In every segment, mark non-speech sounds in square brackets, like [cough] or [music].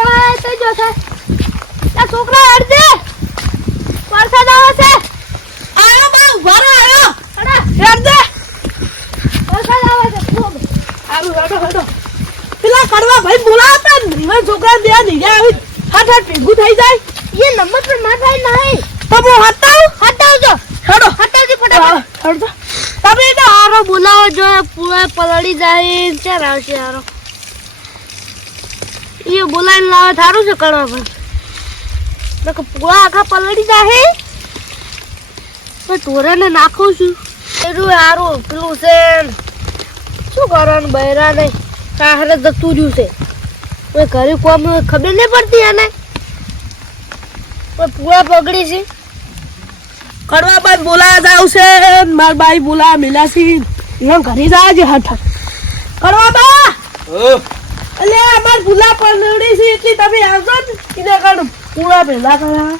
વરસાદ તો જો છે છોકરો આવે હેડો હેડો પેલા ભાઈ બોલાવતા ને છોકરા બે નીચે આવી. હાથ હાથ ભેગું થઈ જાય. નંબર પર ના થાય નહીં. તો હું હટાવ? હટાવજો. હેડો. હટાવજો ફટાફટ. હેડો તમે તો હારો બોલાવો જો પૂરા પલળી જાય ચાર આવશે હારો. એ બોલાવીને લાવે થારું છે કરવા પૂરા આખા પલળી જાય પણ તોરાને નાખું છું. એટલું સારું પેલું છે શું કરવાનું બૈરા ને હારે જતું રહ્યું છે. કોઈ ઘરે કોમ ખબર નહીં પડતી એને. પૂરા પગડી છે. કડવા બાદ બોલા જાવ છે. માર બાઈ બોલા મિલાસી એમ ઘરે જાય છે હાથ હાથ કડવા બા અલે અમાર ભૂલા પલડી છે એટલી તમે આવજો ને કાઢ પૂરા ભેલા કર્યા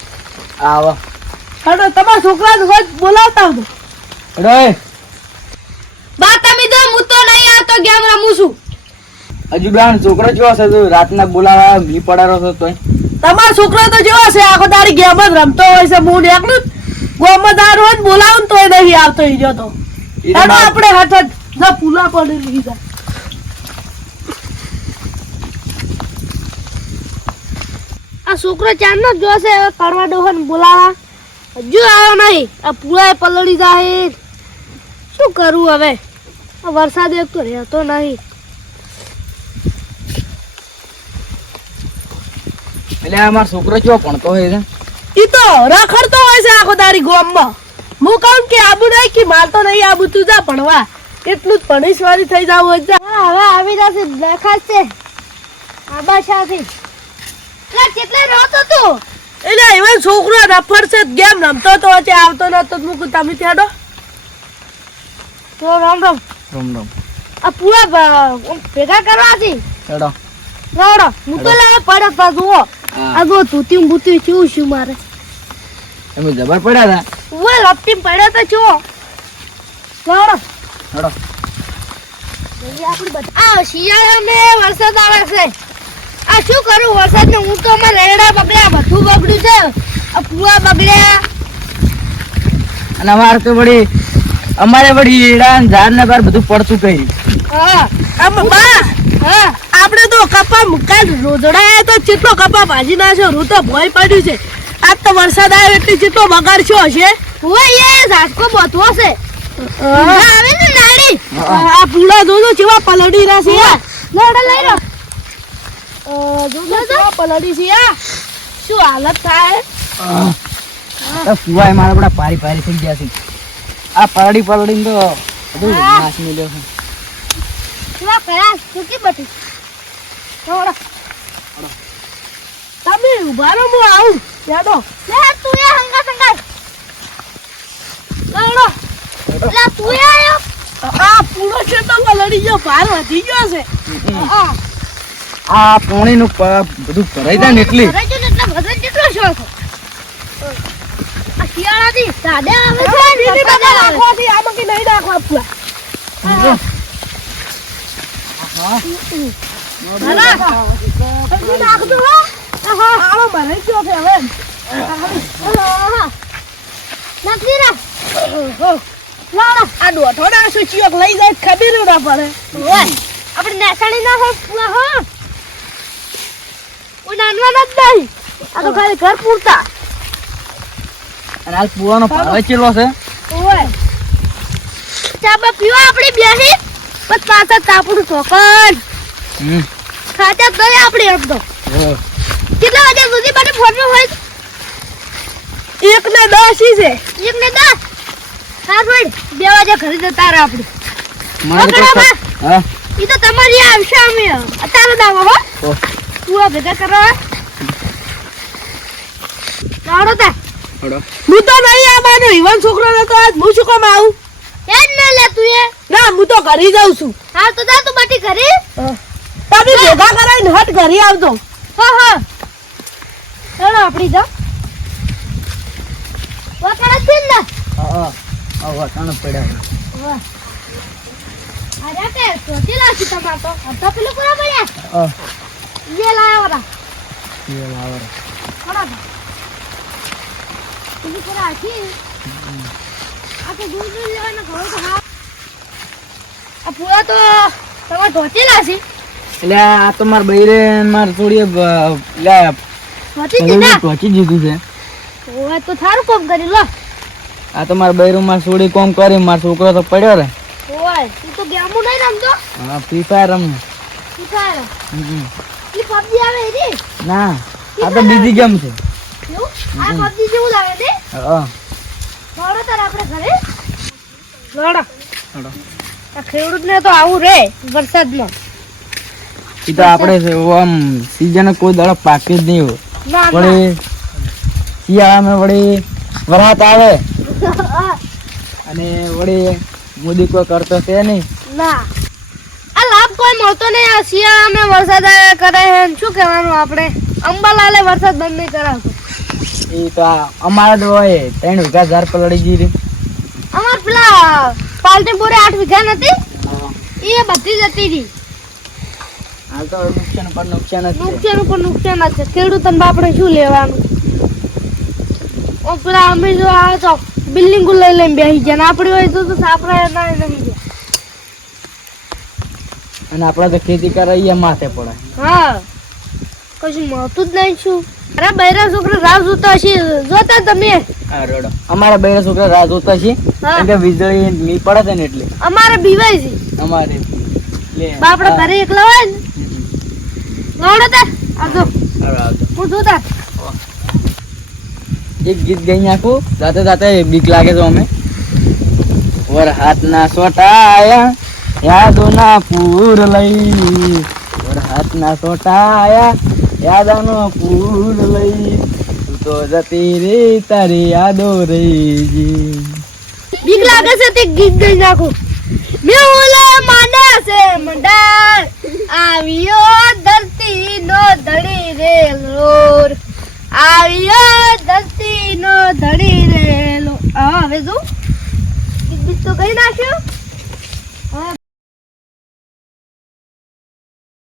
આવો. હેડો તમારા છોકરાને રોજ બોલાવતા આવજો. રે બા તમે તો હું તો નહીં આવતો ગેમ રમું છું. હજુ બેન છોકરો કેવો છે? તો રાતના બોલાવા મી પડારો છો તોય. તમારો છોકરો તો જેવો છે આખો તારી ગેમ જ રમતો હોય છે હું એકલું ગોમદાર હોય બોલાવું તો નહીં આવતો ઈ જતો તો હેડો આપણે હાથ હાથ ના પૂલા પડી લીધા આ છોકરો ચાંદનો જ જોશે હવે કરવા ડોહન બોલાવા. હજુ આવ્યો નહીં. આ પૂરા પલળી જાય શું કરવું હવે? આ વરસાદ એક તો રહેતો નહીં. એટલે આ મારો છોકરો કેવો ભણતો હોય છે? ઈ તો રખડતો હોય છે આખો તારી ગોમમાં. હું કહું કે આબુ નહીં કે માર તો નહીં આબુ તું જા ભણવા. એટલું જ ભણીશ વાળી થઈ જાવ હોય જા હા હવે આવી જશે દેખાશે આબા શાથી એટલે કેટલે રહેતો તું? એટલે એવા છોકરો રફડ છે ગેમ રમતો તો વચ્ચે આવતો નતો તો મૂકું તમે ત્યાં તો રામ રામ. રમ રમ. આ પૂરા ભેગા કરવાથી? છે ચડો રાવડો હું તો લાવે પડે તા જુઓ. આ જો તૂતી બુતી ચેવું શું મારે. તમે જબર પડ્યા ઉવે લપટી પડ્યો તો હતા ચડો જલ્દી આપણે આ શિયાળામાં વરસાદ આવે છે. આ શું કરું? વરસાદ ને હું તો અમારે રેડા બગડ્યા બધું બગડ્યું છે. આ પૂરા બગડ્યા. અને અમારે તો વળી અમારે વળી ને ઝાડ ને બાર બધું પડતું કઈ હા બા હા? આપણે તો કપા મુકાલ રોજડાયા તો ચેટલો કપા ભાજી નાખ્યો રૂ તો ભોય પડ્યું છે. આજ તો વરસાદ આવ્યો એટલે ચેટલો બગાડશો હશે? હોય એ ઝાટકો બોતવો છે. આવે ને નાડી આ પૂળા જોજો કેવા પલડી રહ્યા છે. લેવડા લઈ રહ્યો જોજો કેવા પલડી છે શું હાલત થાય? ફુવાય મારા બધા પારી પારી થઈ ગયા છે. આ પલડી પલડી તો બધું નાશ મળ્યો છે. કેવા કયા સુકી બટી તમે ઊભા રહો હું આવું. યાદો લે તું એ હંગા સંગા લેવડો લે તું એ આયો. આ પૂળો છે તો લડી ગયો ભાર વધી ગયો છે. આ પોણી નું બધું ભરાઈ જાય ને એટલી. ભરાઈ જાય ને એટલે વજન કેટલો છો. આ શિયાળાથી સાડે આવે છે ને બધા આવે. આ આમાં કે નહીં નાખવા પૂળા હાલા. હજી નાખજો હો આમાં ભરાઈ ગયો છે હવે આહા. નાખી રા લાવડા આ દોઢો ના શું ચિયોક લઈ જાય ખબર ના પડે. આપણે નેસાડી ના હોય પૂરા હો કોઈ નાનવાના જ નહીં આ તો ખાલી ઘર પૂરતા હાલ પુવાનો ભાવ ચેલો છે? ઓય પીવા આપણી બસ પાછા તાપડું ઠોકન હમ. ખાતા તો આપણે એમ તો. કેટલા વાગ્યા સુધી માટે ફોન હોય? એક ને દસ ઈ છે. એક ને દસ હા ભાઈ બે વાગ્યા ઘરે જતા રહે આપણે. હા એ તો તમારી આવશે અમે. અત્યારે દાવો હો. તું આ ભેગા કરવા ચાલો તા. હું તો નહીં આવવાનો ઈવન છોકરો નતો આજ હું શું કામ આવું? એ જ ને લે તું એ. ના હું તો ઘરે જાઉં છું. હા તો જા તું બાટી ઘરે. તમે ભેગા કરાવીને હટ ઘરે આવજો. હા હા. ચાલો આપણી જા વકડા છે ને હા હા. વટાણ પડ્યા વાહ. અરે કે સોચી લાગી તમાર તો. પેલું પૂરા પડ્યા. હા. એ લાવર પેલું પૂરા આખી. આ તો દૂર દૂર લેવાના ઘરો તો હા. આ પૂરા તો તમારે ધોચેલા છે એટલે આ તો મારા બૈરે માર થોડી એટલે પહોંચી દીધું છે. ઓય તો સારું કોમ કરી લો. આ તો મારા બૈરું માર થોડી કોમ કરી માર છોકરો તો પડ્યો રે. ઓય તું તો ગેમો નહીં રમતો? હા ફ્રી ફાયર રમે. તું સારો હમ. ઈ પબજી આવે રે ના આ તો બીજી ગેમ છે. એવું? આ પબજી જેવું લાગે છે? હા. લડો તાર આપણે ઘરે? લડો ચાલો. આ ખેડૂતને તો આવું રે વરસાદમાં. એ તો આપણે આમ સીઝન કોઈ દાડો પાકે જ નહીં હોય વળી શિયાળામાં વળી વરાત આવે. [laughs] અને વળી મોદી કોઈ કરતો છે નહીં. ના. આ લાભ કોઈ મળતો નહીં. આ શિયાળામાં વરસાદ આવ્યા કરે છે. શું કહેવાનું આપણે? અંબાલાલે વરસાદ બંધ નહીં કરાવતો. એ તો અમારે તો હોય ત્રણ વીઘા ઘર પર લડી ગઈ રહી અમાર પેલા પાલટીપુરે આઠ વીઘા નથી એ બધી જતી રહી. હાલ તો નુકસાન પર નુકસાન જ નુકસાન ઉપર નુકસાન જ છે. ખેડૂતોને બાપડે શું લેવાનું? ઓ પેલા અમે જો આ તો બિલ્ડિંગ લઈ લઈને બેસી ગયા આપણે હોય તો તો સાપરા ના નહીં ગયા. અને આપણે તો ખેતી કરાવીએ માથે પડે. હા. કશું મળતું જ નહીં શું? અરે બૈરા છોકરા રાહ જોતા છે જોતા તમે? અમારા બૈરા છોકરા રાહ જોતા છે કે વીજળી ની પડે છે ને એટલે. અમારે બીવાય છે. અમારે બાપડા. ઘરે એકલા હોય ને? તાર. આવજો. એક ગીત ગઈ નાખું. જાતે જાતે બીક લાગે છે અમે વર હાથના સોટાયા યાદોના પૂર લઈ. વર હાથના સોટાયા યાદોનો પૂર લઈ. તું તો જતી રે તારી યાદો રહી બીક લાગે છે તે ગીત ગઈ નાખું. મેં ઓલા માના છે મંડાર આવ્યો નો રે આવ્યો ધરતી નો ધડી રેલો હવે શું બીત તો કઈ નાખ્યું.